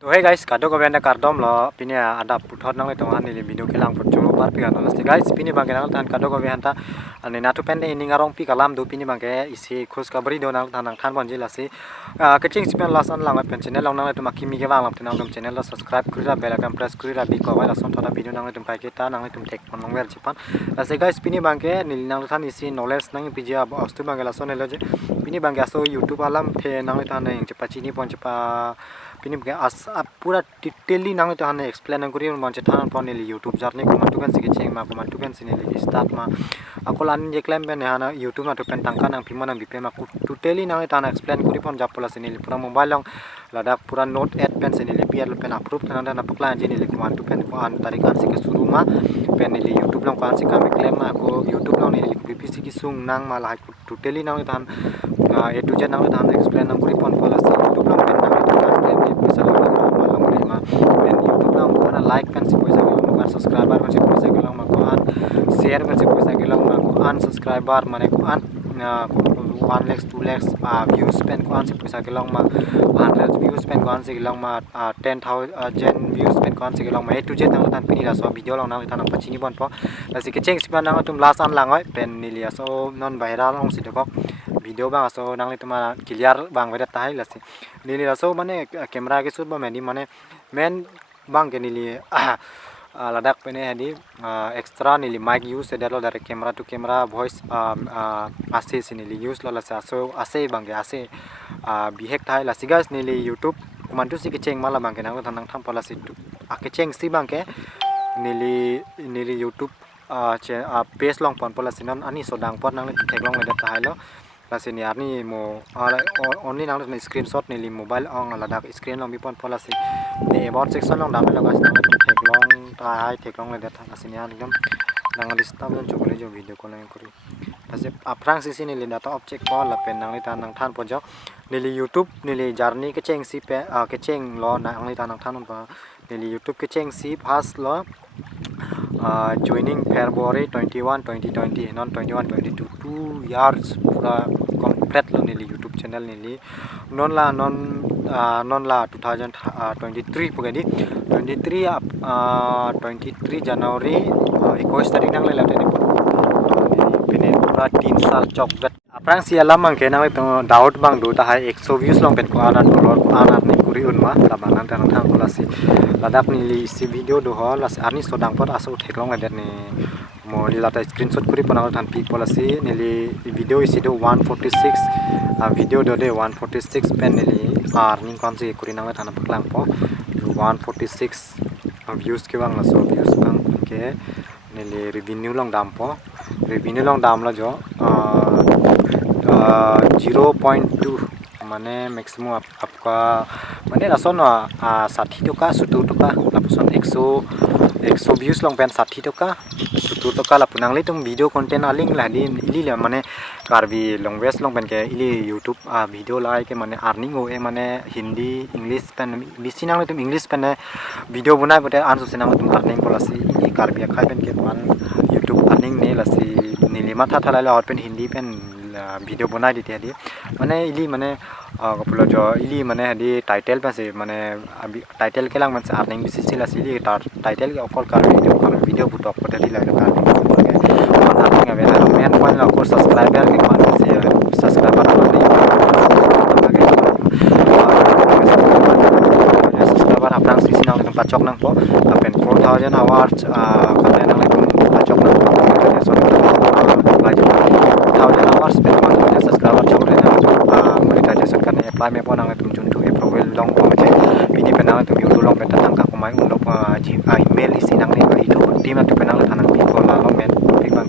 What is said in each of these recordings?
तो hey guys, kado ko benda kardom lo pini ada puthot nang le tong ani le video kelang pot jono par pi ano lasti guys pini bangke nang tan kado ko benda ani natu pende ini ngarong pi kalam do pini bangke isi khos kabri do nang tan than bon jilasi kaching sipen lasan lang pen channel long nang le tum kimi ke bang lam tan dom channel lo subscribe kurira bell icon press kurira bi ko wala son thoda video nang le tum kai ta nang le tum tek pon long wer chipan lasti guys pini bangke nil nang than isi knowledge nang pi ja astu bangke lason le je pini bangke aso youtube alam the nang le tan nang chepa chini pon chepa pini bangke as pura detailing nang itu hanya explain ang kuriun macam mana pun ini YouTube journey kumantukan sih kecing ma kumantukan sih ini start ma aku lain je klaim ben hana YouTube ma tu pen tangkan ang piman ang bipem aku detailing nang itu hanya explain kuri pun japola sih ini pura mobile lang ladak pura note add pen sih ini biar pen approve kan ada napuk lain je ini kumantukan kuan tarikan sih ke suruh ma pen ini YouTube lang kuan sih kami klaim ma aku YouTube lang ini BBC kisung nang malah aku detailing nang itu hanya A to Z nang itu hanya explain nang kuri pun pola sih YouTube lang pen nang itu hanya bisa dan YouTube lang ko na like kan si poisa ke lang subscriber kan si poisa ke lang makuan share kan si poisa ke lang makuan subscriber mane kuan 1 lakhs 2 lakhs views pen kuan si poisa ke lang ma 100 views pen kuan si ke lang ma 10,000 views pen kuan si ke lang ma A to Z nang tan pini la so video lang nang tan pachini bon po la si ke cheng sipan nang tum last an lang oi pen nilia so non viral ong si dekok video bang so nang tuma clear bang weda tai la si nili la so mane camera ke shoot ba mani mane main bang ke nili ladak pene hadi extra nili mic use edalo dari camera to camera voice ase sinili use la sa so ase bang ke ase bihek thai la sigas nili YouTube kumantu si kecheng mala bang ke nang thanang tham pala si kecheng si bang ke nili YouTube page long pon pala sinon ani sodang pot nang thek long le thai lo la sini arni mo only nang le screenshot nili mobile ong ladak screen long bipon pala si ni about section long dam le gas nang thek long tai thek long le datha la sini एकदम nang list tam jon chokole jo video ko lang kori ase aprang si sini le data object ko la pen nang le tan nang than po jo nili YouTube nili journey ke cheng si pe ke cheng lo nang le tan nang than pa nili YouTube ke cheng si fast lo joining February 21 2020 non 21 22 2 years pura complete lo nili YouTube channel nili non la 2023 pugadi 23 January 21 तारीख nang le la tene pene pura 3 साल chok gat aprang si alam mang ke nang to doubt bang do ta hai 100 views long pen ko ana dollar ko ana ni kuri unma la banan tan thang ko la si ladak ni li si video do ho la arni so dang pot aso thek long le ni mo li lata screenshot kuri panal than pi pola si ni li video isi do 146 video do de 146 pen ni li arning kon si kuri nang thana paklang po 146 views ke bang la so views bang ke nili revenue long dam po revenue long dam la jo 0.2 माने मैक्सिमम आपका माने रासन 60 टका 70 टका लापुसन 100 views long pen 60 टका 70 टका लापुनांगले तुम वीडियो कंटेंट आलिंग लादि इली ले माने कारबी लैंग्वेज long pen के इली YouTube वीडियो लाइ के माने अर्निंग हो माने हिंदी इंग्लिश पेन बिसिनांगले तुम इंग्लिश पेन वीडियो बनाय बते आंसो सिनांग तुम अर्निंग पलासी इली कारबी खाइ पेन के पान YouTube अर्निंग ने लासी नीलिमा था थाला और पेन हिंदी पेन video bonai di tadi mane ili mane kapulo jo ili mane hadi title pa se mane title ke lang man se earning bisi sila sili title ke okol kar video butok pa tadi la kar ke man earning ave la main point la ko subscriber ke man se subscriber ni subscriber aprang sisi nang tempat cok nang po apen 4000 hours kata nang pacok nang so hours pen man subscriber chok re na monetization karne apply me pon ang tum juntu approval long ko je pini penang tum YouTube long pen tang ka ko mai undok email isi nang ni itu team atu penang thanang pi ko la long men pik bang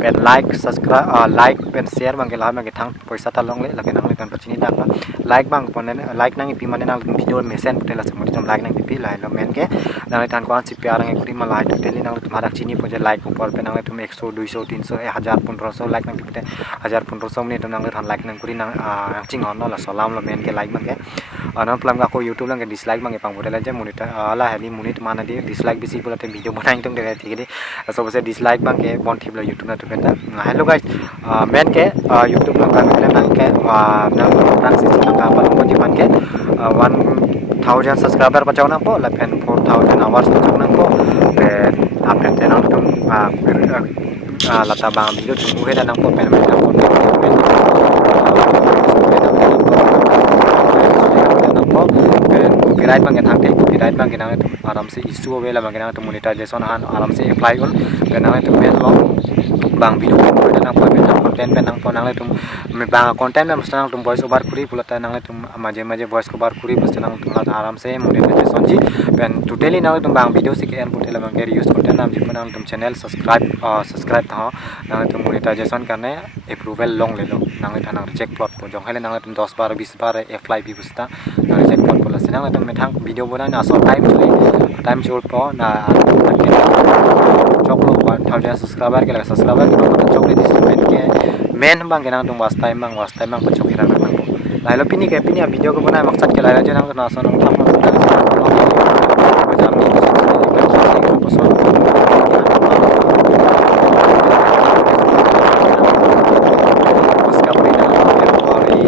pen like subscribe like pen share bang ke la ma ke thang poisa ta long le la ke nang le kan pachini dang like bang pon like nang pi man nang video mesen putela se modi tum like nang pi la lo men ke nang tan ko si pyar ang ekri ma like teli nang tum hadak chini po je like upor pen nang tum 100 200 300 1000 1500 like nang pi 1000 1500 menit nang le than like nang kuri nang ching hon la salam lo men ke like bang ke ana plam ga ko YouTube lang ke dislike bang ke pang bodela je munita ala hali munit mana di dislike bisi bolate video banai tung de ठीक है so bose dislike bang ke bon thib lo YouTube na tu penta hello guys men ke YouTube lang ka men nang ke nang rang si nang ka pa lo ji man ke 1000 4,000 subscriber pacau nang po lapen 4,000 hours pacau nang po pen update tenang tum lata bang video tum uhe nang po pen nang po copyright bang nang te copyright bang nang tum aram se issue wela bang nang tum monetization han aram se apply on pen nang tum pen lo bang video pen nang po pen content pen nang po nang tum bang content में मस्त तुम voice over करी बोलता है नाले तुम मजे मजे voice over करी बस नाले तुम आराम से monetization जी पेन totally नाले तुम बांग video से के एन पोटेला बांग के use content नाम जी को नाले तुम channel subscribe था नाले तुम monetization करने approval long ले लो नाले था नाले check plot पर जो है नाले तुम 10 बार 20 बार apply भी बसता नाले check plot पर लसे नाले तुम में थांग video बना ना सो time चोर पर ना चोक लो 1,000 subscriber के लगा subscriber के नाम चोक ले दिस के main bang kenang tung was time bang pacok kira nang po lailo pini video ko bana maksad ke lailo janang na so nang thap jam ni ko so उसका परिणाम फरवरी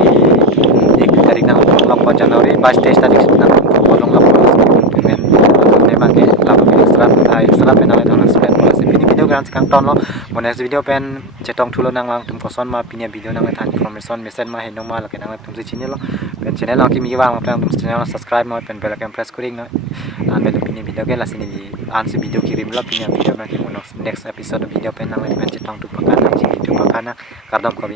1 तारिख nang 8 Januari 22 तारिख nang bolong la payment ne mangke la extra penang thang spend policy pini video kan sekarang ton lo next video pen cetong thulo nang lang tum koson ma pinya video nang than information message ma henong ma lake nang tum channel lo pen channel lo ki mi wang tum channel subscribe ma pen bell icon press kuring na an bel pinya video ke lasini di an se video kirim lo pinya video ma ki next episode video pen nang pen cetong tu pakana ji video pakana kardom ko